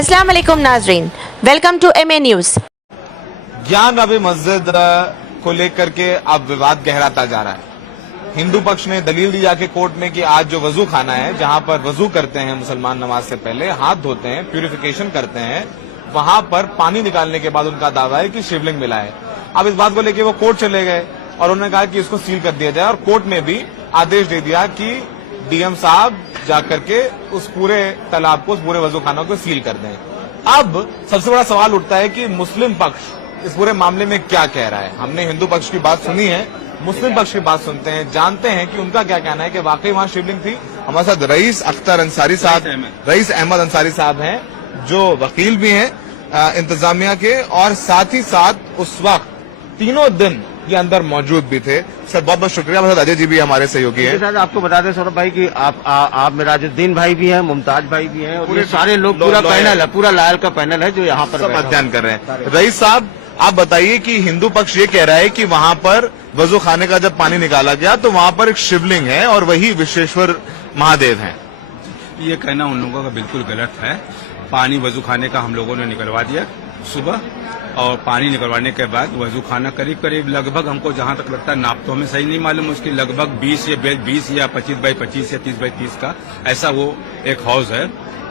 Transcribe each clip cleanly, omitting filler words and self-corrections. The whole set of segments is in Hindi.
अस्सलाम वालेकुम नाजरीन, वेलकम टू MA न्यूज। ज्ञान नबी मस्जिद को लेकर के अब विवाद गहराता जा रहा है। हिंदू पक्ष ने दलील दी जाके कोर्ट में कि आज जो वजू खाना है, जहां पर वजू करते हैं मुसलमान नमाज से पहले, हाथ धोते हैं, प्यूरिफिकेशन करते हैं, वहां पर पानी निकालने के बाद उनका दावा है कि शिवलिंग मिला है। अब इस बात को लेकर वो कोर्ट चले गए और उन्होंने कहा कि इसको सील कर दिया जाए, और कोर्ट ने भी आदेश दे दिया कि DM साहब जाकर के उस पूरे तालाब को, उस पूरे वजू खाना को सील कर दें। अब सबसे बड़ा सवाल उठता है कि मुस्लिम पक्ष इस पूरे मामले में क्या कह रहा है। हमने हिंदू पक्ष की बात सुनी है, मुस्लिम पक्ष की बात सुनते हैं, जानते हैं कि उनका क्या कहना है कि वाकई वहां शिवलिंग थी। हमारे साथ रईस अहमद अंसारी साहब हैं, जो वकील भी हैं इंतजामिया के, और साथ ही साथ उस वक्त तीनों दिन ये अंदर मौजूद भी थे। सर बहुत बहुत शुक्रिया। हमारे साथ अजय जी भी हमारे सहयोगी हैं। सर आपको बता दें सौरभ भाई कि आप मिराजुद्दीन भाई भी हैं, मुमताज भाई भी हैं, और ये सारे लोग पूरा पैनल है, पूरा लायल का पैनल है जो यहाँ पर सब अध्ययन कर रहे हैं। रईस साहब आप बताइए कि हिंदू पक्ष ये कह रहा है कि वहां पर वजू खाने का जब पानी निकाला गया तो वहां पर एक शिवलिंग है और वही विश्वेश्वर महादेव हैं। ये कहना उन लोगों का बिल्कुल गलत है। पानी वजू खाने का हम लोगों ने निकलवा दिया सुबह, और पानी निकलवाने के बाद वजू खाना करीब करीब लगभग, हमको जहां तक लगता है, नाप तो हमें सही नहीं मालूम, उसकी लगभग 20 या 25 बाई 25 या 30 बाई 30 का ऐसा वो एक हाउस है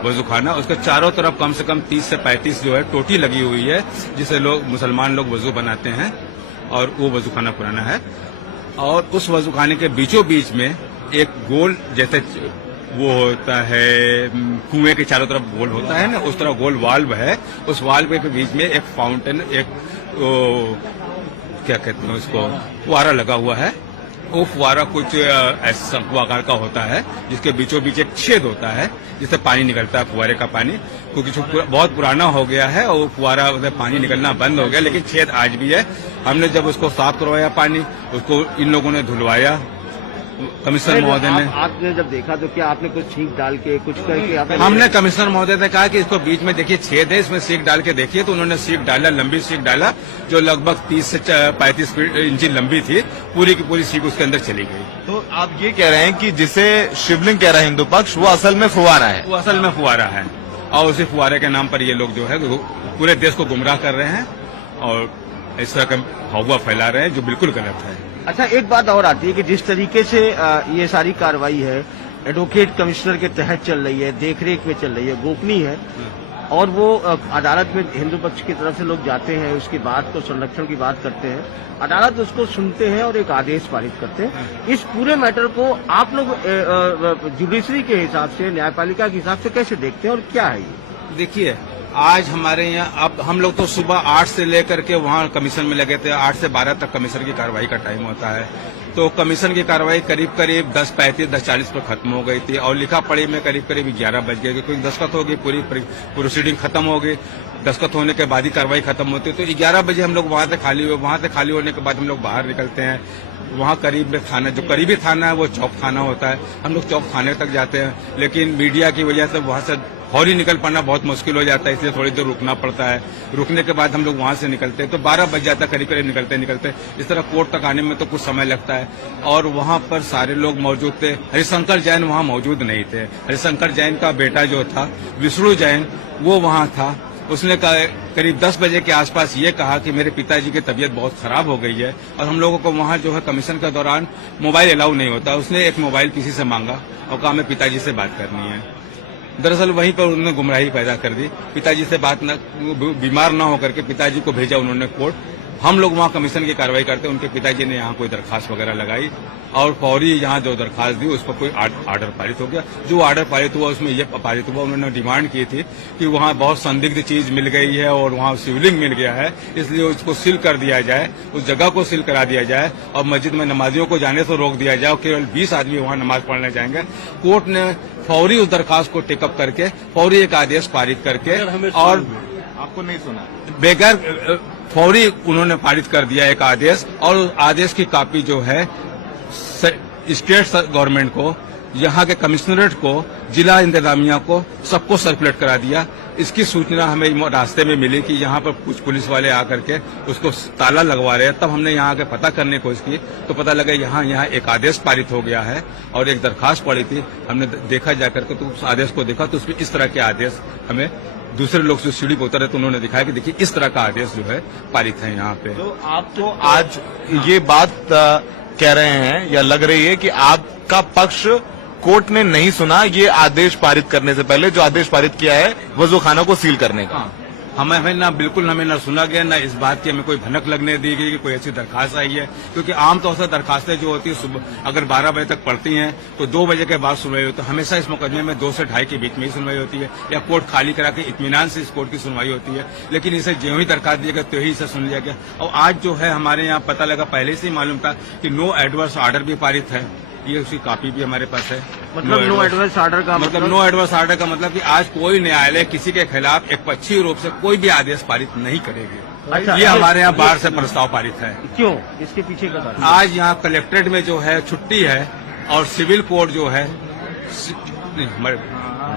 वजू खाना। उसके चारों तरफ कम से कम 30 से 35 जो है टोटी लगी हुई है, जिसे लोग मुसलमान लोग वजू बनाते हैं, और वो वजू खाना पुराना है। और उस वजू खाने के बीचों बीच में एक गोल जैसे वो होता है, कुएं के चारों तरफ गोल होता है ना, उस तरह गोल वाल्व है। उस वाल्व के बीच में एक फाउंटेन, एक क्या कहते हैं उसको, फुवारा लगा हुआ है। वो फुवारा कुछ ऐसा शंकु आकार का होता है, जिसके बीचों बीच एक छेद होता है जिससे पानी निकलता है, फुवारे का पानी। क्योंकि बहुत पुराना हो गया है और फुवारा पानी निकलना बंद हो गया, लेकिन छेद आज भी है। हमने जब उसको साफ करवाया पानी, उसको इन लोगों ने धुलवाया, कमिश्नर महोदय ने। आपने जब देखा तो क्या आपने कुछ छींक डाल के कुछ करके हमने कमिश्नर महोदय ने कहा कि इसको बीच में देखिए छेद है, इसमें सीख डाल के देखिए, तो उन्होंने सीख डाला, लंबी सीख डाला, जो लगभग 30 से 35 इंची लंबी थी। पूरी की पूरी सीख उसके अंदर चली गई। तो आप ये कह रहे हैं कि जिसे शिवलिंग कह रहा है हिंदू पक्ष, वो असल में फुवारा है? वो असल में फुवारा है, और उसी फुवारे के नाम पर ये लोग जो है पूरे देश को गुमराह कर रहे हैं और इस तरह का हवा फैला रहे हैं, जो बिल्कुल गलत है। अच्छा, एक बात और आती है कि जिस तरीके से ये सारी कार्रवाई है एडवोकेट कमिश्नर के तहत चल रही है, देखरेख में चल रही है, गोपनीय है, और वो अदालत में हिंदू पक्ष की तरफ से लोग जाते हैं, उसकी बात को, संरक्षण की बात करते हैं, अदालत उसको सुनते हैं और एक आदेश पारित करते हैं। इस पूरे मैटर को आप लोग जुडिशरी के हिसाब से, न्यायपालिका के हिसाब से कैसे देखते हैं और क्या है ये? देखिए, आज हमारे यहाँ, अब हम लोग तो सुबह 8 से लेकर के वहाँ कमीशन में लगे थे। 8 से 12 तक कमीशन की कार्रवाई का टाइम होता है। तो कमीशन की कार्रवाई करीब करीब 10:35, 10:40 पर खत्म हो गई थी, और लिखा पढ़ी में करीब करीब 11 बज गए, क्योंकि दस्तखत हो गई, पूरी प्रोसीडिंग खत्म हो गई। दस्तखत होने के बाद ही कार्रवाई खत्म होती है। तो 11 बजे हम लोग वहाँ से खाली हुए। वहाँ से खाली होने के बाद हम लोग बाहर निकलते हैं। वहाँ करीब में थाना, जो करीबी थाना है वो चौक थाना होता है, हम लोग चौक थाने तक जाते हैं, लेकिन मीडिया की वजह से वहाँ से फौरी निकल पाना बहुत मुश्किल हो जाता है, इसलिए थोड़ी देर रुकना पड़ता है। रुकने के बाद हम लोग वहाँ से निकलते हैं तो 12 बज जाता है, करीब करीब निकलते। इस तरह कोर्ट तक आने में तो कुछ समय लगता है। और वहाँ पर सारे लोग मौजूद थे। हरिशंकर जैन वहाँ मौजूद नहीं थे। हरिशंकर जैन का बेटा जो था विष्णु जैन, वो वहाँ था। उसने करीब 10 बजे के आसपास ये कहा कि मेरे पिताजी की तबीयत बहुत खराब हो गई है, और हम लोगों को वहाँ जो है कमीशन के दौरान मोबाइल अलाउ नहीं होता। उसने एक मोबाइल किसी से मांगा और कहा हमें पिताजी से बात करनी है। दरअसल वहीं पर उन्होंने गुमराही पैदा कर दी। पिताजी से बात न, बीमार न होकर के पिताजी को भेजा उन्होंने कोर्ट। हम लोग वहाँ कमीशन की कार्रवाई करते, उनके पिताजी ने यहाँ कोई दरखास्त वगैरह लगाई, और फौरी यहाँ जो दरखास्त दी उस पर कोई आर्डर पारित हो गया। जो आर्डर पारित हुआ उसमें यह पारित हुआ, उन्होंने डिमांड की थी कि वहाँ बहुत संदिग्ध चीज मिल गई है और वहाँ शिवलिंग मिल गया है, इसलिए उसको सील कर दिया जाए, उस जगह को सील करा दिया जाए, और मस्जिद में नमाजियों को जाने से रोक दिया जाए, और केवल 20 आदमी वहाँ नमाज पढ़ने जाएंगे। कोर्ट ने फौरी उस दरखास्त को टेकअप करके फौरी एक आदेश पारित करके, और आपको नहीं सुना, बेगर फौरी उन्होंने पारित कर दिया एक आदेश, और आदेश की कॉपी जो है स्टेट गवर्नमेंट को, यहाँ के कमिश्नरेट को, जिला इंतजामिया को, सबको सर्कुलेट करा दिया। इसकी सूचना हमें रास्ते में मिली कि यहाँ पर कुछ पुलिस वाले आकर के उसको ताला लगवा रहे हैं। तब हमने यहाँ आके पता करने की कोशिश की तो पता लगा यहाँ एक आदेश पारित हो गया है और एक दरखास्त पड़ी थी। हमने देखा जाकर के, तो उस आदेश को देखा तो उसमें इस तरह के आदेश हमें दूसरे लोग जो सीढ़ी पर उतरे तो उन्होंने दिखाया कि देखिए इस तरह का आदेश जो है पारित है यहाँ पे। तो आप तो आज ये बात कह रहे हैं या लग रही है कि आपका पक्ष कोर्ट ने नहीं सुना ये आदेश पारित करने से पहले, जो आदेश पारित किया है वजूखाना को सील करने का। हमें ना सुना गया, ना इस बात की हमें कोई भनक लगने दी गई कि कोई ऐसी दरखास्त आई है, क्योंकि आमतौर से दरखास्तें जो होती है सुबह अगर 12 बजे तक पड़ती हैं तो 2 बजे के बाद सुनवाई होती है। हमेशा इस मुकदमे में 2 से 2:30 के बीच में ही सुनवाई होती है, या कोर्ट खाली करा के इत्मीनान से इस कोर्ट की सुनवाई होती है। लेकिन इसे ज्यों ही दरखास्त दिया गया त्यों ही इसे सुन लिया गया। और आज जो है हमारे यहाँ पता लगा, पहले से ही मालूम था कि नो एडवर्स ऑर्डर भी पारित है, ये उसकी कॉपी भी हमारे पास है। मतलब नो एडवर्स ऑर्डर का नो एडवर्स ऑर्डर का मतलब कि आज कोई न्यायालय किसी के खिलाफ एकपक्षीय रूप से कोई भी आदेश पारित नहीं करेगी। अच्छा, ये हमारे यहाँ बाहर से प्रस्ताव पारित है। क्यों, इसके पीछे का कारण? आज यहाँ कलेक्ट्रेट में जो है छुट्टी है और सिविल कोर्ट जो है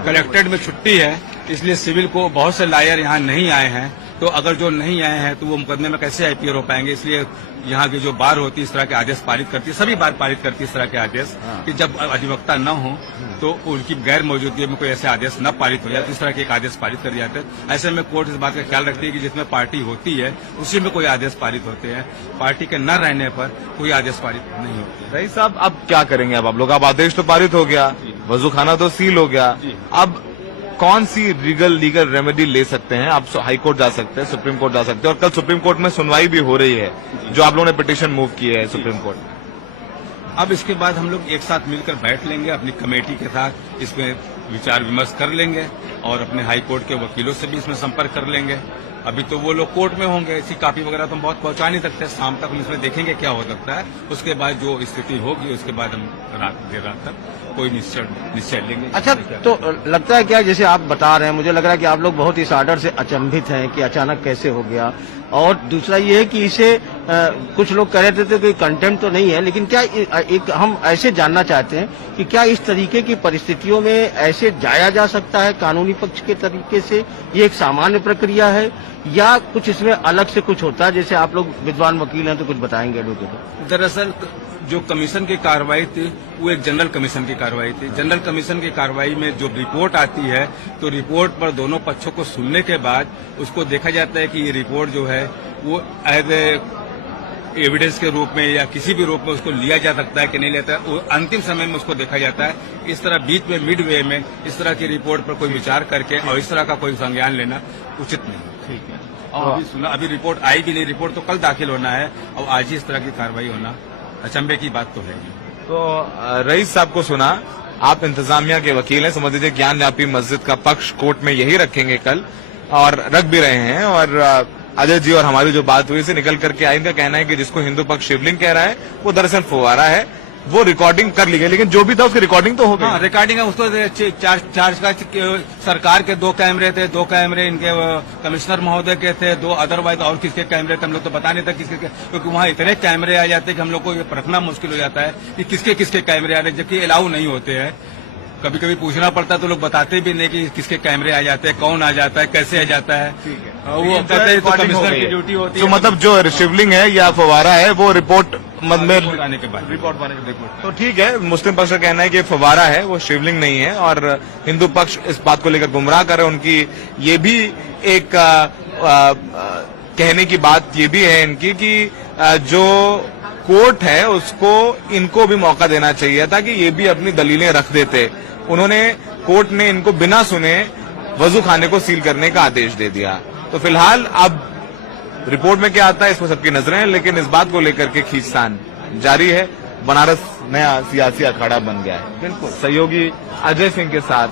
कलेक्ट्रेट में छुट्टी है, इसलिए सिविल को बहुत से लॉयर यहाँ नहीं आए हैं। तो अगर जो नहीं आए हैं तो वो मुकदमे में कैसे आईपीआर हो पाएंगे? इसलिए यहाँ की जो बार होती है इस तरह के आदेश पारित करती है, सभी बार पारित करती है इस तरह के आदेश कि जब अधिवक्ता न हो तो उनकी गैर मौजूदगी में कोई ऐसे आदेश न पारित हो जाए, तो इस तरह के एक आदेश पारित कर जाते हैं। ऐसे में कोर्ट इस बात का ख्याल रखती है कि जिसमें पार्टी होती है उसी में कोई आदेश पारित होते हैं, पार्टी के न रहने पर कोई आदेश पारित नहीं होते। रईस साहब, अब क्या करेंगे आप लोग? अब आदेश तो पारित हो गया, वजूखाना तो सील हो गया, अब कौन सी लीगल रेमेडी ले सकते हैं? आप हाई कोर्ट जा सकते हैं, सुप्रीम कोर्ट जा सकते हैं, और कल सुप्रीम कोर्ट में सुनवाई भी हो रही है, जो आप लोगों ने पिटीशन मूव की है सुप्रीम कोर्ट। अब इसके बाद हम लोग एक साथ मिलकर बैठ लेंगे, अपनी कमेटी के साथ इसमें विचार विमर्श कर लेंगे और अपने हाई कोर्ट के वकीलों से भी इसमें संपर्क कर लेंगे। अभी तो वो लोग कोर्ट में होंगे, इसी कॉपी वगैरह तो हम बहुत पहुंचा नहीं सकते, शाम तक हम इसमें देखेंगे क्या हो सकता है। उसके बाद जो स्थिति होगी उसके बाद हम देर रात तक कोई निश्चय लेंगे। अच्छा, तो लगता है क्या, जैसे आप बता रहे हैं, मुझे लग रहा है कि आप लोग बहुत इस ऑर्डर से अचंभित हैं कि अचानक कैसे हो गया। और दूसरा ये है कि इसे कुछ लोग कह रहे थे कोई कंटेंट तो नहीं है, लेकिन क्या एक हम ऐसे जानना चाहते हैं कि क्या इस तरीके की परिस्थितियों में ऐसे जाया जा सकता है कानूनी पक्ष के तरीके से? ये एक सामान्य प्रक्रिया है या कुछ इसमें अलग से कुछ होता है? जैसे आप लोग विद्वान वकील हैं तो कुछ बताएंगे एडवोकेट। दरअसल जो कमीशन की कार्रवाई थी वो एक जनरल कमीशन की कार्रवाई थी। जनरल कमीशन की कार्रवाई में जो रिपोर्ट आती है तो रिपोर्ट पर दोनों पक्षों को सुनने के बाद उसको देखा जाता है कि ये रिपोर्ट जो है वो एज एविडेंस के रूप में या किसी भी रूप में उसको लिया जा सकता है कि नहीं लेता है, वो अंतिम समय में उसको देखा जाता है। इस तरह बीच में मिड वे में इस तरह की रिपोर्ट पर कोई विचार करके और इस तरह का कोई संज्ञान लेना उचित नहीं। ठीक है, और अभी रिपोर्ट आई भी नहीं, रिपोर्ट तो कल दाखिल होना है और आज ही इस तरह की कार्रवाई होना अचंभे की बात तो है। तो रईस साहब को सुना, आप इंतजामिया के वकील हैं, समझ लीजिए ज्ञान व्यापी मस्जिद का पक्ष कोर्ट में यही रखेंगे कल, और रख भी रहे हैं। और अजय जी और हमारी जो बात हुई से निकल करके आई, इनका कहना है कि जिसको हिंदू पक्ष शिवलिंग कह रहा है वो दरअसल फुवारा है, वो रिकॉर्डिंग कर ली गई, लेकिन जो भी था उसकी रिकॉर्डिंग तो हो गई। हाँ, रिकॉर्डिंग है, उसको चार्ज का सरकार के 2 कैमरे थे, 2 कैमरे इनके कमिश्नर महोदय के थे, 2 अदरवाइज और किसके कैमरे थे हम लोग तो बता नहीं था किसके, क्योंकि वहाँ इतने कैमरे आ जाते हैं कि हम लोग को ये परखना मुश्किल हो जाता है कि किसके किसके कैमरे आ रहे हैं, जबकि अलाउ नहीं होते हैं। कभी कभी पूछना पड़ता है तो लोग बताते भी नहीं कि किसके कैमरे आ जाते हैं, कौन आ जाता है, कैसे आ जाता है। वो कहते हैं तो कमिश्नर की ड्यूटी होती है। तो मतलब जो शिवलिंग है या फवारा है वो रिपोर्ट में आने के बाद रिपोर्ट तो ठीक है। मुस्लिम पक्ष का कहना है कि फवारा है, वो शिवलिंग नहीं है, और हिंदू पक्ष इस बात को लेकर गुमराह कर रहे हैं। उनकी ये भी एक कहने की बात ये भी है इनकी कि जो कोर्ट है उसको इनको भी मौका देना चाहिए था कि ये भी अपनी दलीलें रख देते। उन्होंने, कोर्ट ने इनको बिना सुने वजूखाने को सील करने का आदेश दे दिया। तो फिलहाल अब रिपोर्ट में क्या आता है इसमें सबकी नजरें हैं, लेकिन इस बात को लेकर के खींचतान जारी है। बनारस नया सियासी अखाड़ा बन गया है। बिल्कुल सहयोगी अजय सिंह के साथ